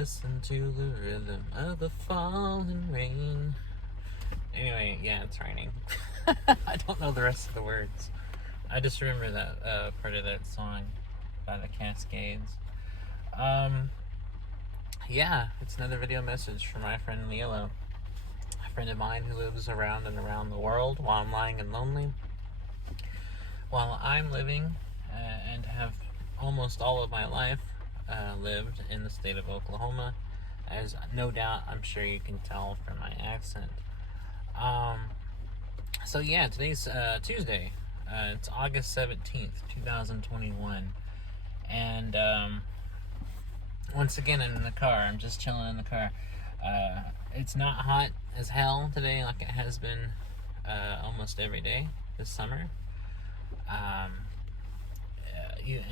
Listen to the rhythm of the falling rain. Anyway, yeah, it's raining. I don't know the rest of the words. I just remember that part of that song by the Cascades. Yeah, it's another video message from my friend Lilla, a friend of mine who lives around and around the world while I'm lying and lonely. While I'm living and have almost all of my life lived in the state of Oklahoma, as no doubt I'm sure you can tell from my accent. So yeah, today's Tuesday. It's August 17th, 2021. And once again, I'm in the car. I'm just chilling in the car. It's not hot as hell today like it has been almost every day this summer.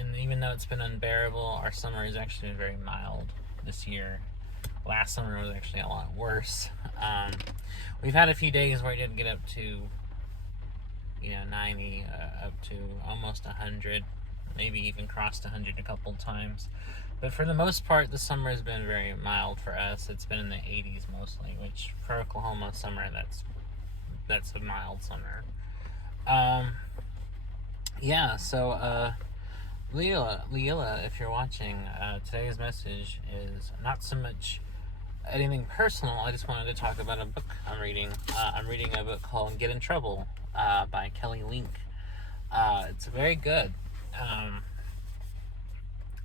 And even though it's been unbearable, our summer has actually been very mild this year. Last summer was actually a lot worse. We've had a few days where it did get up to 90, up to almost 100, maybe even crossed 100 a couple times. But for the most part, the summer has been very mild for us. It's been in the 80s mostly, which for Oklahoma summer, that's a mild summer. Yeah, so Lilla, if you're watching, today's message is not so much anything personal. I just wanted to talk about a book I'm reading. I'm reading a book called Get in Trouble by Kelly Link. It's very good.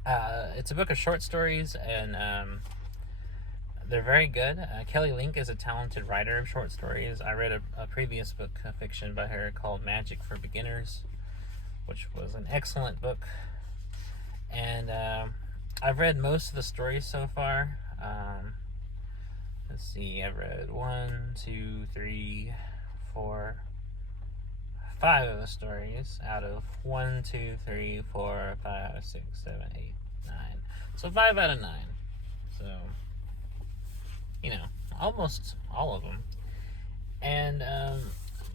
It's a book of short stories, and they're very good. Kelly Link is a talented writer of short stories. I read a previous book of fiction by her called Magic for Beginners, which was an excellent book. And I've read most of the stories so far. Let's see, I've read 1, 2, 3, 4, 5 of the stories out of 1, 2, 3, 4, 5, 6, 7, 8, 9. So 5 out of 9. So, almost all of them. And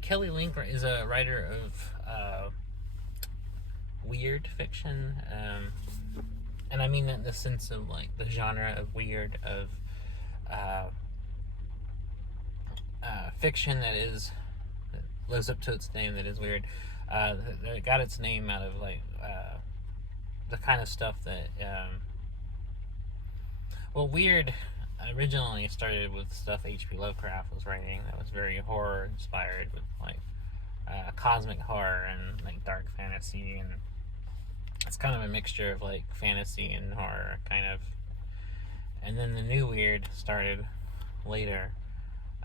Kelly Link is a writer of weird fiction. And I mean that in the sense of like the genre of weird, of fiction that lives up to its name, that is weird. It got its name out of like the kind of stuff that weird originally started with stuff H.P. Lovecraft was writing that was very horror inspired, with like cosmic horror and like dark fantasy, and it's kind of a mixture of like fantasy and horror kind of. And then the new weird started later,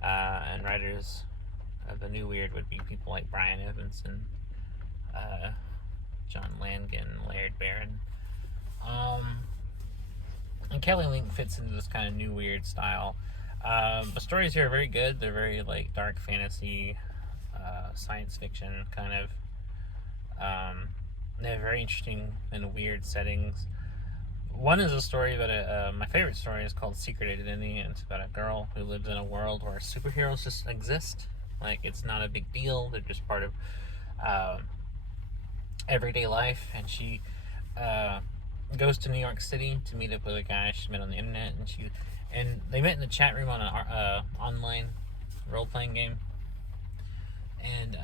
and writers of the new weird would be people like Brian Evanson, John Langan, Laird Barron. And Kelly Link fits into this kind of new weird style. The stories here are very good. They're very like dark fantasy, science fiction kind of. They're very interesting and weird settings. One is a story about my favorite story is called Secret Identity, and it's about a girl who lives in a world where superheroes just exist. Like, it's not a big deal. They're just part of everyday life. And she goes to New York City to meet up with a guy she met on the internet, and they met in the chat room on an online role-playing game. And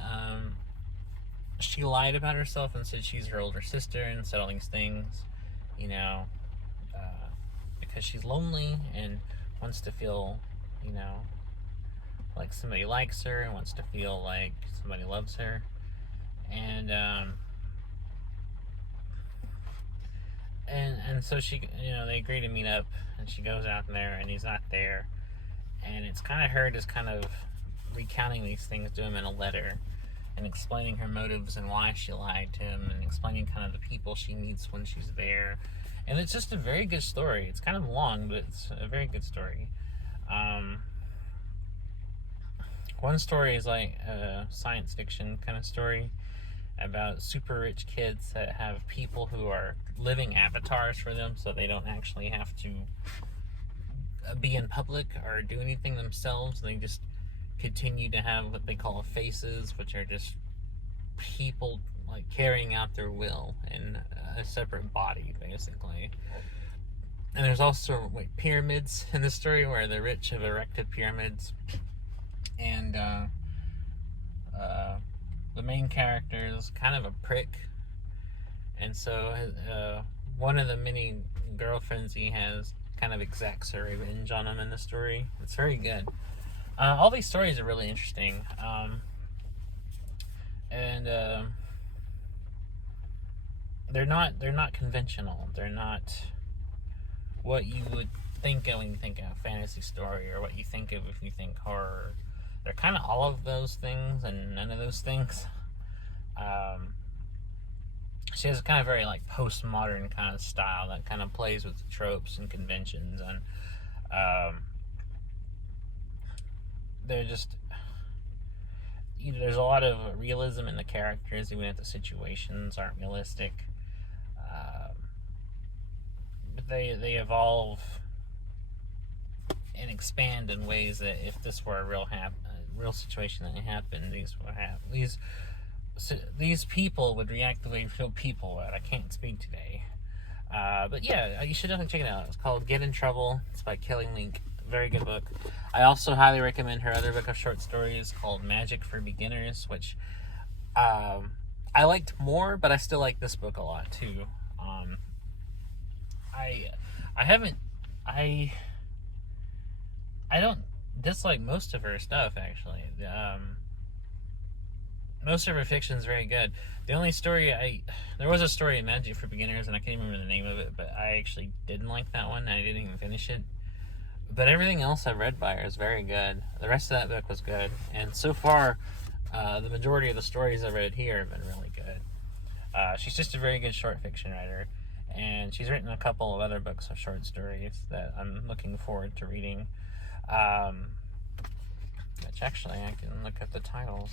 she lied about herself and said she's her older sister, and said all these things, because she's lonely and wants to feel, like somebody likes her, and wants to feel like somebody loves her. And and so she, they agree to meet up, and she goes out there, and he's not there. And it's kind of her just kind of recounting these things to him in a letter, and explaining her motives and why she lied to him, and explaining kind of the people she meets when she's there. And it's just a very good story. It's kind of long, but it's a very good story. One story is like a science fiction kind of story about super rich kids that have people who are living avatars for them, so they don't actually have to be in public or do anything themselves. They just continue to have what they call faces, which are just people like carrying out their will in a separate body, basically. And there's also like pyramids in the story where the rich have erected pyramids, and uh, the main character is kind of a prick, and so one of the many girlfriends he has kind of exacts her revenge on him in the story. It's very good. All these stories are really interesting, and they're not conventional. They're not what you would think of when you think of a fantasy story, or what you think of if you think horror. They're kind of all of those things and none of those things. Um, she has a kind of very like postmodern kind of style that kind of plays with the tropes and conventions, and they're just, there's a lot of realism in the characters, even if the situations aren't realistic. But they evolve and expand in ways that if this were a real situation that happened, these people would react the way real people would. I can't speak today. But yeah, you should definitely check it out. It's called Get in Trouble. It's by Kelly Link. Very good book. I also highly recommend her other book of short stories called Magic for Beginners, which I liked more, but I still like this book a lot too. I haven't I don't dislike most of her stuff actually. Most of her fiction is very good. The only story there was a story in Magic for Beginners, and I can't even remember the name of it, but I actually didn't like that one. I didn't even finish it. But everything else I've read by her is very good. The rest of that book was good, and so far, the majority of the stories I've read here have been really good. She's just a very good short fiction writer, and she's written a couple of other books of short stories that I'm looking forward to reading. Which actually I can look at the titles.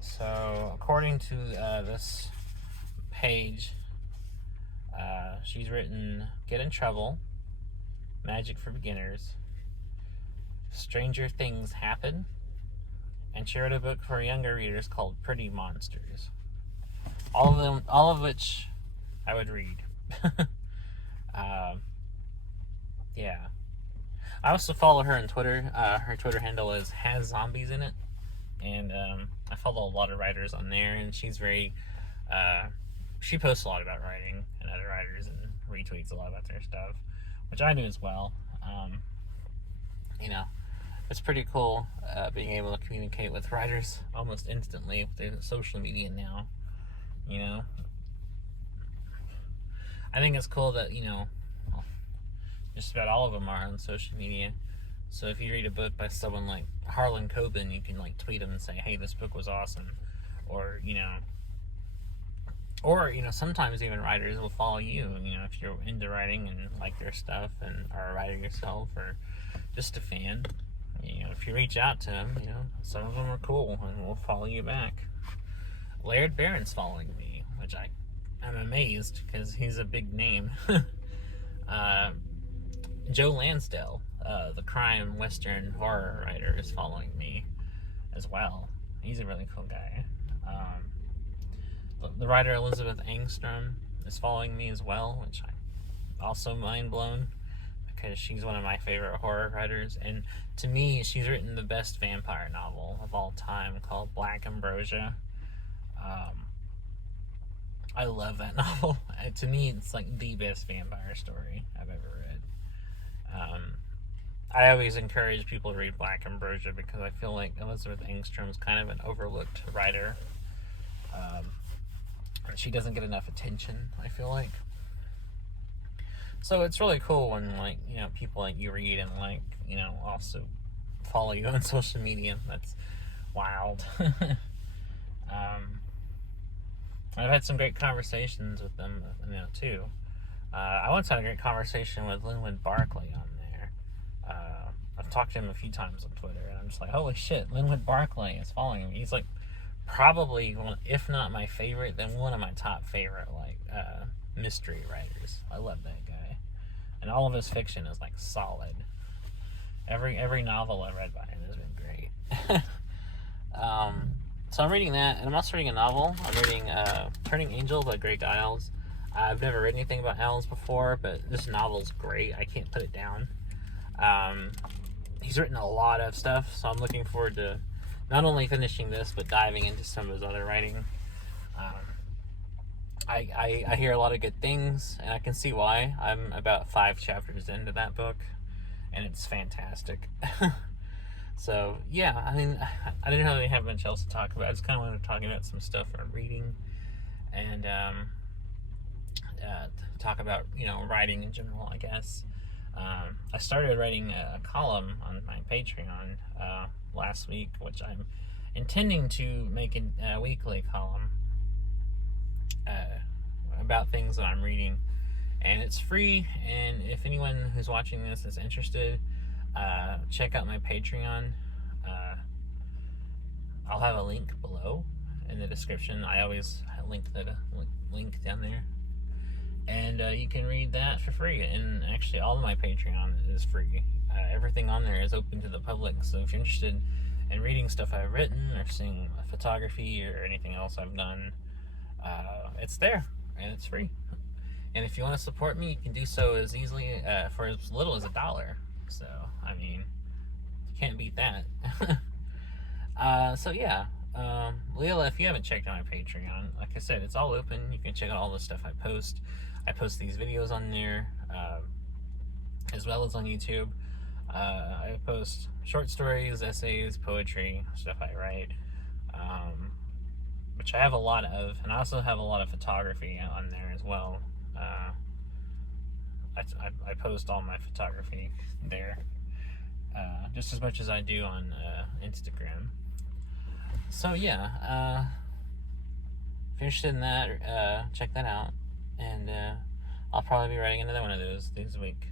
So, according to this page, she's written Get in Trouble, Magic for Beginners, Stranger Things Happen, and she wrote a book for younger readers called Pretty Monsters. All of which I would read. Yeah. I also follow her on Twitter. Her Twitter handle is Has Zombies in It, and I follow a lot of writers on there, and she's very she posts a lot about writing and other writers, and retweets a lot about their stuff, which I do as well. It's pretty cool being able to communicate with writers almost instantly with social media now. I think it's cool that just about all of them are on social media. So if you read a book by someone like Harlan Coben, you can like tweet them and say, "Hey, this book was awesome," or sometimes even writers will follow you. If you're into writing and like their stuff and are a writer yourself or just a fan, if you reach out to them, some of them are cool and will follow you back. Laird Barron's following me, which I'm amazed because he's a big name. Joe Lansdale, the crime western horror writer, is following me as well. He's a really cool guy. The writer Elizabeth Angstrom is following me as well, which I'm also mind blown because she's one of my favorite horror writers. And to me, she's written the best vampire novel of all time called Black Ambrosia. I love that novel. To me, it's like the best vampire story I've ever read. I always encourage people to read Black Ambrosia because I feel like Elizabeth Angstrom's kind of an overlooked writer. She doesn't get enough attention, I feel like. So it's really cool when people like you read and also follow you on social media. That's wild. I've had some great conversations with them, too. I once had a great conversation with Linwood Barclay on there. I've talked to him a few times on Twitter, and I'm just like, holy shit, Linwood Barclay is following me. He's like probably one, if not my favorite, then one of my top favorite mystery writers. I love that guy, and all of his fiction is like solid. Every novel I've read by him has been great. So I'm reading that, and I'm also reading a novel. I'm reading Turning Angel by Greg Giles. I've never read anything about owls before, but this novel's great. I can't put it down. Um, he's written a lot of stuff, so I'm looking forward to not only finishing this, but diving into some of his other writing. Um, I hear a lot of good things, and I can see why. I'm about 5 chapters into that book, and it's fantastic. So, yeah, I mean, I didn't really have much else to talk about. I just kind of wanted to talk about some stuff I'm reading, and talk about, writing in general, I guess. I started writing a column on my Patreon last week, which I'm intending to make a weekly column about things that I'm reading, and it's free. And if anyone who's watching this is interested, check out my Patreon. I'll have a link below in the description. I always link down there, and you can read that for free. And actually, all of my Patreon is free. Everything on there is open to the public. So if you're interested in reading stuff I've written, or seeing photography, or anything else I've done, it's there, and it's free. And if you want to support me, you can do so as easily for as little as $1. So, I mean, you can't beat that. So yeah, Lilla, if you haven't checked out my Patreon, like I said, it's all open. You can check out all the stuff I post. I post these videos on there, as well as on YouTube. I post short stories, essays, poetry, stuff I write, which I have a lot of, and I also have a lot of photography on there as well. I post all my photography there, just as much as I do on Instagram. So yeah, if you're interested in that, check that out, and I'll probably be writing another one of those this week,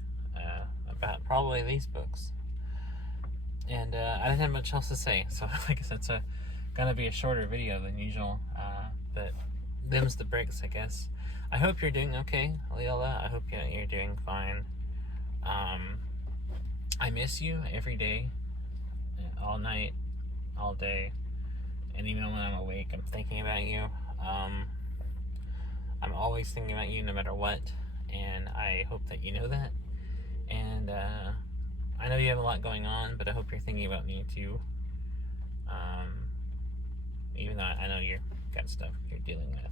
about probably these books. And I didn't have much else to say, so I guess it's gonna be a shorter video than usual, but them's the breaks, I guess. I hope you're doing okay, Lilla. I hope you're doing fine. I miss you every day, all night, all day, and even when I'm awake, I'm thinking about you. I'm always thinking about you no matter what, and I hope that you know that. And I know you have a lot going on, but I hope you're thinking about me too. Even though I know you've got stuff you're dealing with,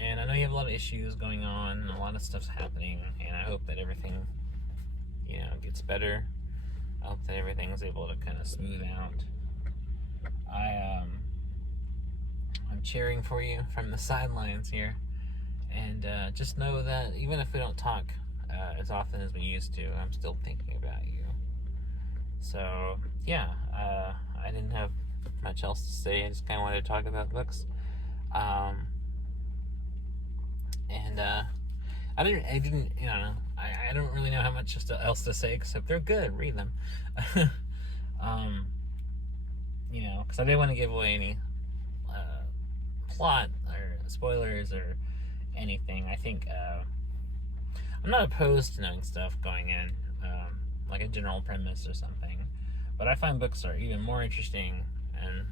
and I know you have a lot of issues going on, and a lot of stuff's happening, and I hope that everything, gets better. I hope that everything's able to kind of smooth out. I'm cheering for you from the sidelines here, and just know that even if we don't talk as often as we used to, I'm still thinking about you. So yeah, I didn't have much else to say. I just kind of wanted to talk about books, and I don't really know how much else to say except they're good. Read them. Because I didn't want to give away any plot or spoilers or anything. I think I'm not opposed to knowing stuff going in, like a general premise or something, but I find books are even more interesting and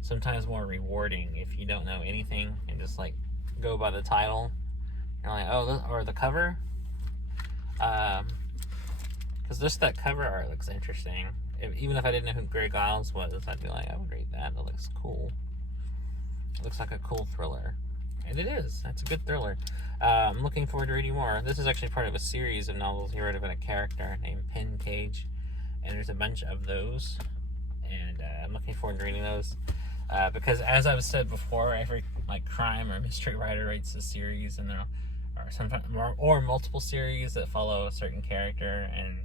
sometimes more rewarding if you don't know anything and just like go by the title. You're like, or the cover, because just that cover art looks interesting. Even if I didn't know who Greg Giles was, I'd be like, I would read that. It looks cool. It looks like a cool thriller. And it is. That's a good thriller. I'm looking forward to reading more. This is actually part of a series of novels he wrote about a character named Pen Cage. And there's a bunch of those. And I'm looking forward to reading those. Because as I've said before, every crime or mystery writer writes a series, and there are sometimes or multiple series that follow a certain character, and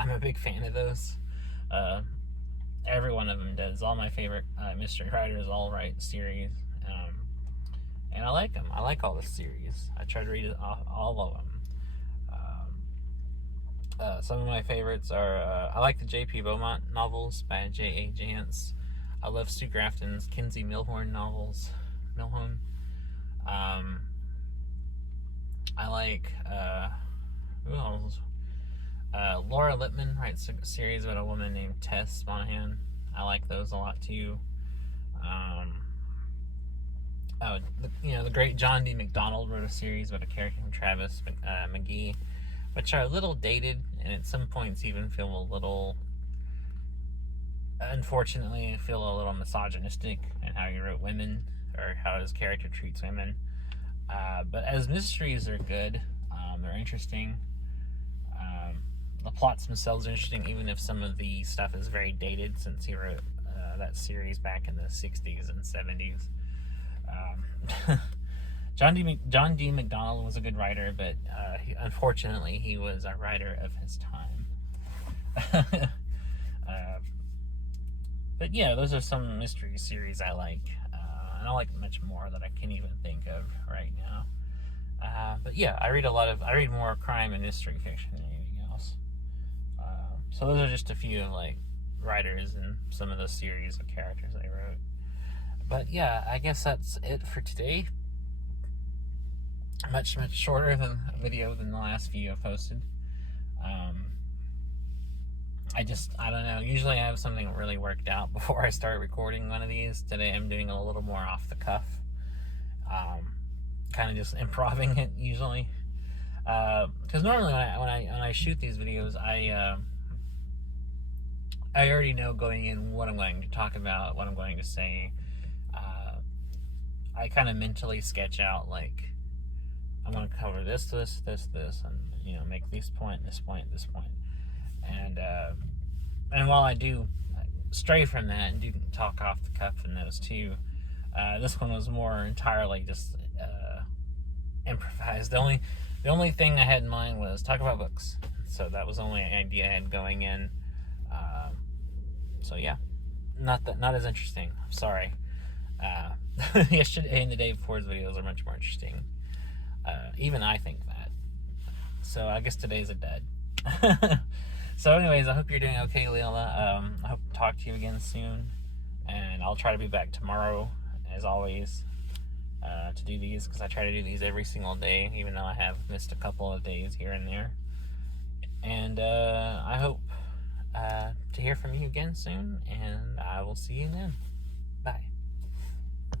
I'm a big fan of those. Every one of them does. All my favorite mystery writers all write series, and I like them. I like all the series. I try to read all of them. Some of my favorites are I like the J.P. Beaumont novels by J.A. Jance. I love Sue Grafton's Kinsey Milhorn novels. I like who else? Laura Lippman writes a series about a woman named Tess Monahan. I like those a lot too. Oh, the great John D. McDonald wrote a series about a character named Travis McGee, which are a little dated and at some points even feel a little, unfortunately, feel a little misogynistic in how he wrote women or how his character treats women. But as mysteries, they're good. They're interesting. The plots themselves are interesting, even if some of the stuff is very dated since he wrote that series back in the 60s and 70s. John D. McDonald was a good writer, but unfortunately, he was a writer of his time. But yeah, those are some mystery series I like. I don't like much more that I can even think of right now. But yeah, I read more crime and mystery fiction than anything else. So those are just a few of like writers and some of the series of characters I wrote. But yeah, I guess that's it for today. Much shorter than a video than the last few I've posted. I don't know. Usually I have something really worked out before I start recording one of these. Today I'm doing a little more off the cuff. Kind of just improving it usually. Because normally when I shoot these videos, I already know going in what I'm going to talk about, what I'm going to say. I kind of mentally sketch out like I'm going to cover this, and make this point, this point, this point, and while I do stray from that and do talk off the cuff in those too, this one was more entirely just improvised. The only thing I had in mind was talk about books, so that was the only idea I had going in. So yeah, not as interesting. I'm sorry. Yesterday and the day before's videos are much more interesting. Even I think that. So I guess today's a dud. So anyways, I hope you're doing okay, Lilla. I hope to talk to you again soon. And I'll try to be back tomorrow, as always, to do these, because I try to do these every single day, even though I have missed a couple of days here and there. And I hope to hear from you again soon, and I will see you then. Bye.